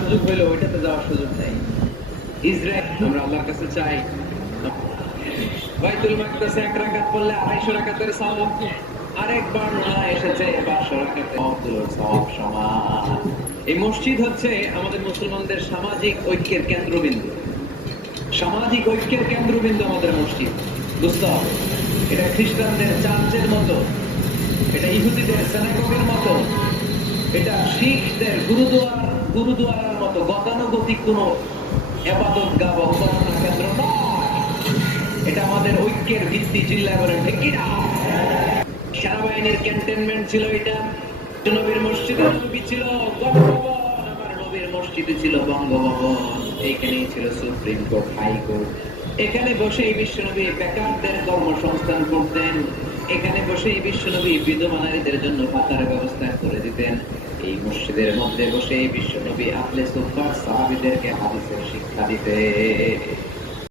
সুযোগ হইলো ওইটাতে যাওয়ার সুযোগ নাই। ইসরায়েল আমরা আল্লাহর কাছে চাই বাইতুল মাকদাসে 1 রাকাত পড়লে 250 রাকাতের সওয়াব, আরেক বর্ণনা এসেছে 500 রাকাতের সওয়াবগুলোর সওয়াব সমান। এই মসজিদ হচ্ছে আমাদের মুসলমানদের সামাজিক ঐক্যের কেন্দ্রবিন্দু। সামাজিক ঐক্যের কেন্দ্রবিন্দু আমাদের মসজিদ। বুঝতে হবে, এটা খ্রিস্টানদের চার্চের মতো, এটা ইহুদিদের সিনাগগের মতো, এটা শিখদের গুরুদুয়ারার মতো গতানুগতিক কোনো ইবাদতগাহ বা উপাসনা কেন্দ্র নয়। এটা আমাদের ঐক্যের ভিত্তি। চিল্লায় বলেন ঠিক কি না? সেনাবাহিনীর ক্যান্টনমেন্ট ছিল এটা। নবীর মসজিদে নবী ছিল গণভবন, আমার নবীর মসজিদে ছিল বঙ্গভবন, এইখানেই ছিল সুপ্রিম কোর্ট, হাইকোর্ট। এখানে বসে এই বিশ্বনবী বেকারদের কর্মসংস্থান করতেন। এখানে বসে এই বিশ্বনবী বিধবা নারীদের জন্য ভাতার ব্যবস্থা করে দিতেন। এই মসজিদের মধ্যে বসে এই বিশ্বনবী আহলে সুফফার সাহাবীদেরকে হাদিসের শিক্ষা দিতেন।